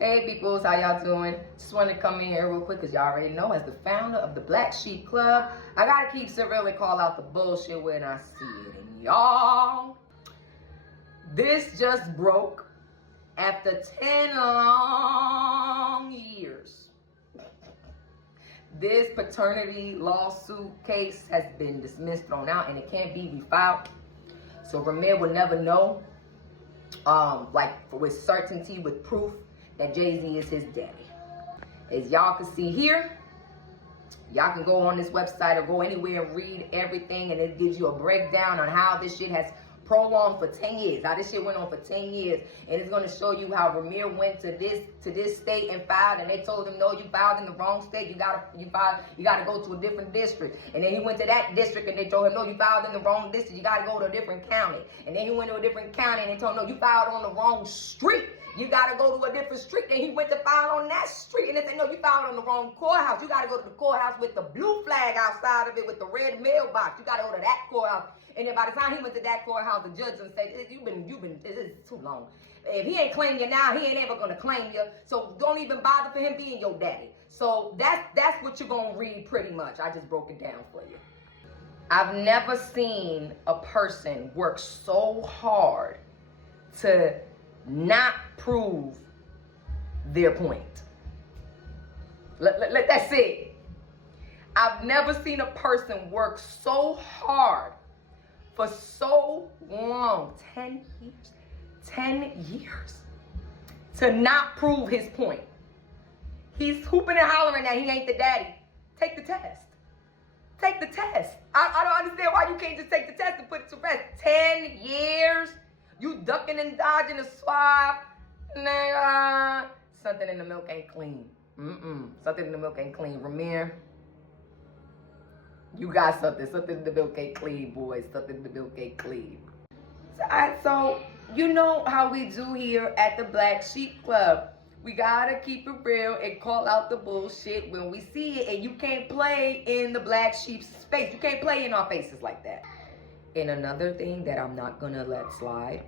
Hey peoples, how y'all doing? Just wanted to come in here real quick because y'all already know, as the founder of the Black Sheep Club, I gotta keep it real and call out the bullshit when I see it. And y'all, this just broke after 10 long years. This paternity lawsuit case has been dismissed, thrown out, and it can't be refiled. So Ramir will never know, with certainty, with proof, that Jay-Z is his daddy. As y'all can see here, y'all can go on this website or go anywhere and read everything, and it gives you a breakdown on how this shit has prolonged for 10 years. How this shit went on for 10 years. And it's gonna show you how Ramir went to this state and filed, and they told him, no, you filed in the wrong state. You gotta go to a different district. And then he went to that district and they told him, no, you filed in the wrong district. You gotta go to a different county. And then he went to a different county and they told him, no, you filed on the wrong street. You gotta go to a different street. And he went to file on that street. And they said, no, you filed on the wrong courthouse. You gotta go to the courthouse with the blue flag outside of it with the red mailbox. You gotta go to that courthouse. And then by the time he went to that courthouse, the judge would say, this is too long. If he ain't claim you now, he ain't ever gonna claim you. So don't even bother for him being your daddy. So that's what you're gonna read pretty much. I just broke it down for you. I've never seen a person work so hard to not prove their point. That's it. I've never seen a person work so hard for so long, 10 years, to not prove his point. He's hooping and hollering that he ain't the daddy. Take the test. Take the test. I don't understand why you can't just take the test and put it to rest. 10 years, you ducking and dodging a swab. Nigga, something in the milk ain't clean. Something in the milk ain't clean. Ramir, you got something. Something in the milk ain't clean, boys. Something in the milk ain't clean. So, you know how we do here at the Black Sheep Club. We gotta keep it real and call out the bullshit when we see it. And you can't play in the Black Sheep's space. You can't play in our faces like that. And another thing that I'm not gonna let slide.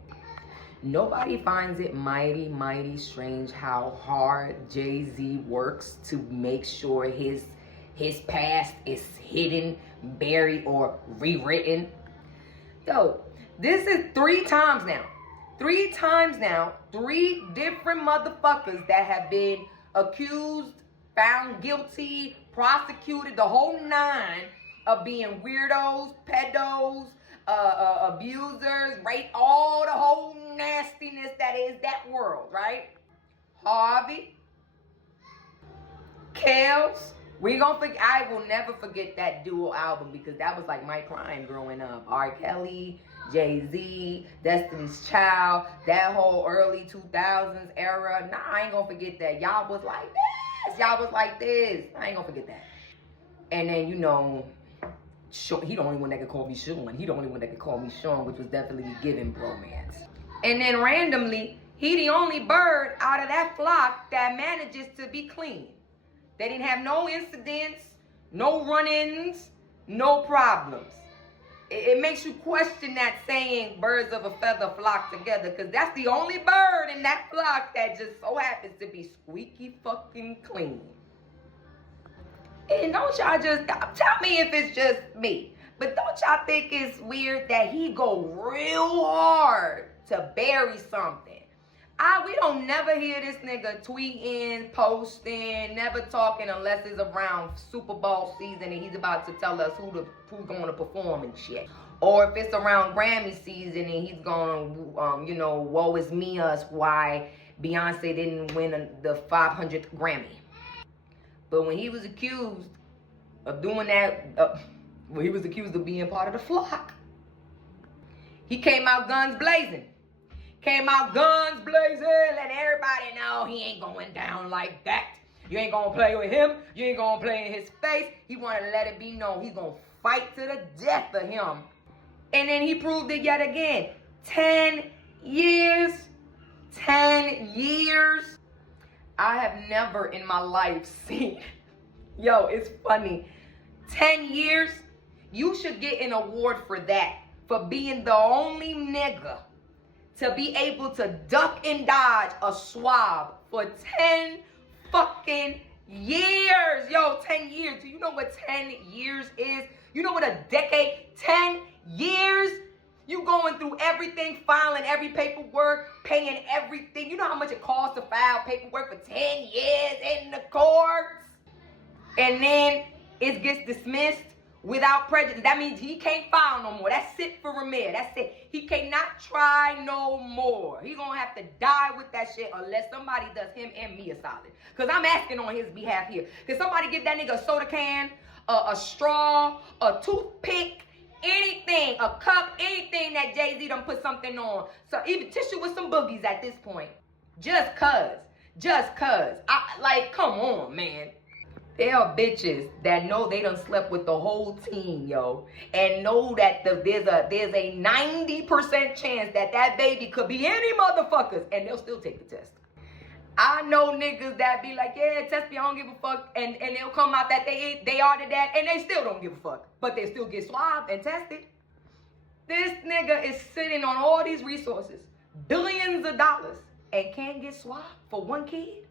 Nobody finds it mighty strange how hard Jay-Z works to make sure his past is hidden, buried, or rewritten. Yo, this is 3 times now. 3 times now, 3 different motherfuckers that have been accused, found guilty, prosecuted, the whole 9 of being weirdos, pedos, abusers, rape, all the whole nastiness that is that world, right? Harvey, Kels. I will never forget that duo album because that was like my crime growing up. R. Kelly, Jay-Z, Destiny's Child, that whole early 2000s era. Nah, I ain't gonna forget that. Y'all was like this. Y'all was like this. I ain't gonna forget that. And then, you know, he the only one that could call me Sean. He the only one that could call me Sean, which was definitely giving bromance. And then randomly, he the only bird out of that flock that manages to be clean. They didn't have no incidents, no run-ins, no problems. It makes you question that saying, birds of a feather flock together, because that's the only bird in that flock that just so happens to be squeaky fucking clean. And don't y'all just, tell me if it's just me, but don't y'all think it's weird that he go real hard to bury something? We don't never hear this nigga tweeting, posting, never talking unless it's around Super Bowl season and he's about to tell us who's going to perform and shit. Or if it's around Grammy season and he's going to, woe is me us why Beyonce didn't win the 500th Grammy. But when he was accused of doing that, when he was accused of being part of the flock, he came out guns blazing. Letting everybody know he ain't going down like that. You ain't gonna play with him. You ain't gonna play in his face. He wanted to let it be known he's gonna fight to the death of him. And then he proved it yet again. 10 years. 10 years. I have never in my life seen. Yo, it's funny. 10 years. You should get an award for that. For being the only nigga to be able to duck and dodge a swab for 10 fucking years. Yo, 10 years. Do you know what 10 years is? You know what a decade? 10 years? You going through everything, filing every paperwork, paying everything. You know how much it costs to file paperwork for 10 years in the courts? And then it gets dismissed without prejudice. That means he can't file no more. That's it for Rahmir. That's it. He cannot try no more. He gonna have to die with that shit unless somebody does him and me a solid. Because I'm asking on his behalf here. Can somebody give that nigga a soda can, a straw, a toothpick, anything, a cup, anything that Jay-Z done put something on. So even tissue with some boogies at this point. Just cuz. Like, come on, man. There are bitches that know they done slept with the whole team, yo, and know that there's a 90% chance that that baby could be any motherfuckers, and they'll still take the test. I know niggas that be like, yeah, test me, I don't give a fuck, and they'll come out that they are to that, and they still don't give a fuck, but they still get swabbed and tested. This nigga is sitting on all these resources, billions of dollars, and can't get swabbed for one kid.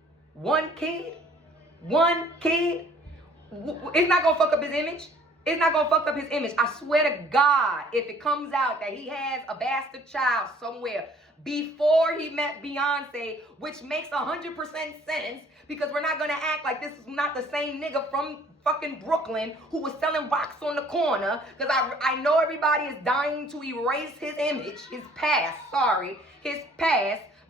It's not gonna fuck up his image. It's not gonna fuck up his image. I swear to God, if it comes out that he has a bastard child somewhere before he met Beyonce, which makes 100% sense, because we're not gonna act like this is not the same nigga from fucking Brooklyn who was selling rocks on the corner, because I know everybody is dying to erase his image, his past,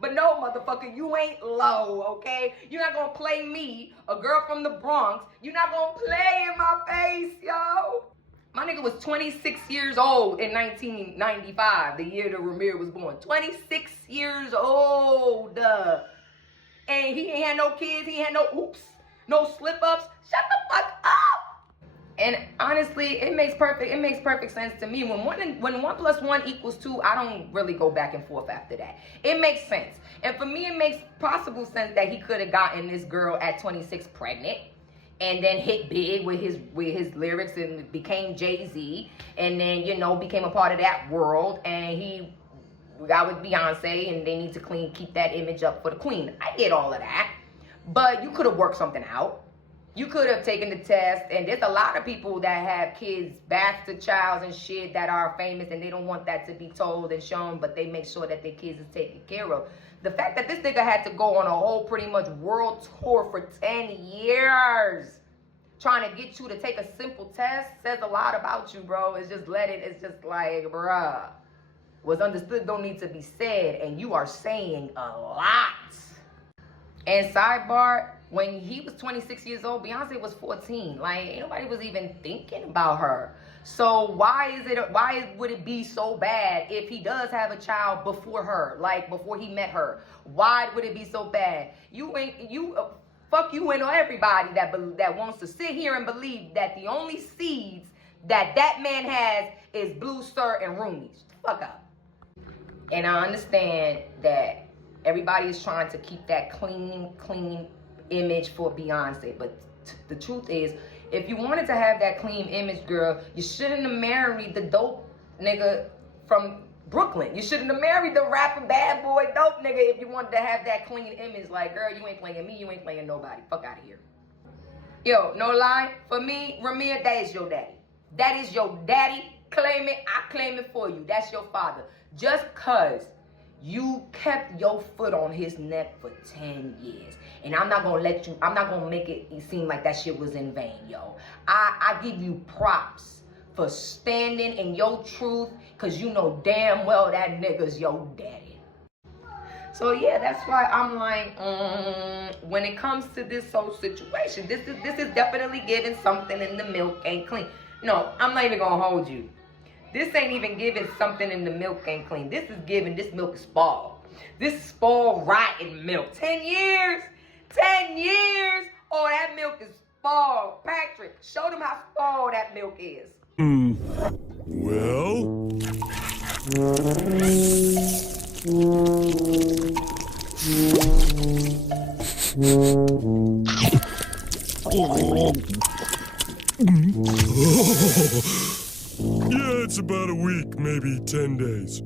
but no, motherfucker, you ain't low, okay? You're not gonna play me, a girl from the Bronx. You're not gonna play in my face, yo. My nigga was 26 years old in 1995, the year that Rahmir was born. 26 years old. And he ain't had no kids, he ain't had no no slip-ups. Shut the fuck up. And honestly, it makes perfect sense to me. When 1 + 1 = 2, I don't really go back and forth after that. It makes sense. And for me, it makes possible sense that he could have gotten this girl at 26 pregnant and then hit big with his lyrics and became Jay-Z, and then, you know, became a part of that world, and he got with Beyonce, and they need to keep that image up for the queen. I get all of that. But you could have worked something out. You could have taken the test, and there's a lot of people that have kids, bastard childs and shit, that are famous, and they don't want that to be told and shown, but they make sure that their kids is taken care of. The fact that this nigga had to go on a whole pretty much world tour for 10 years trying to get you to take a simple test says a lot about you, bro. It's just like, bruh, what's understood don't need to be said, and you are saying a lot. And sidebar, when he was 26 years old, Beyonce was 14. Like, ain't nobody was even thinking about her. So why would it be so bad if he does have a child before her, like before he met her? Why would it be so bad? Fuck you and everybody that wants to sit here and believe that the only seeds that man has is Blue Sir and Roomies. Fuck up. And I understand that everybody is trying to keep that clean image for Beyonce, but the truth is, if you wanted to have that clean image, girl, you shouldn't have married the dope nigga from Brooklyn. You shouldn't have married the rapping bad boy dope nigga if you wanted to have that clean image. Like, girl, you ain't playing me, you ain't playing nobody. Fuck out of here. Yo, no lie, for me, Rahmir, that is your daddy. That is your daddy. Claim it, I claim it for you. That's your father. Just cause you kept your foot on his neck for 10 years. And I'm not gonna make it seem like that shit was in vain, yo. I give you props for standing in your truth, cause you know damn well that nigga's your daddy. So yeah, that's why I'm like, when it comes to this whole situation, this is definitely giving something in the milk ain't clean. No, I'm not even gonna hold you. This ain't even giving something in the milk ain't clean. This is giving, this milk is spoiled. This is spoiled rotten milk. 10 years. 10 years. Oh, that milk is spoiled. Patrick, show them how spoiled that milk is. Well? Yeah, it's about a week, maybe 10 days.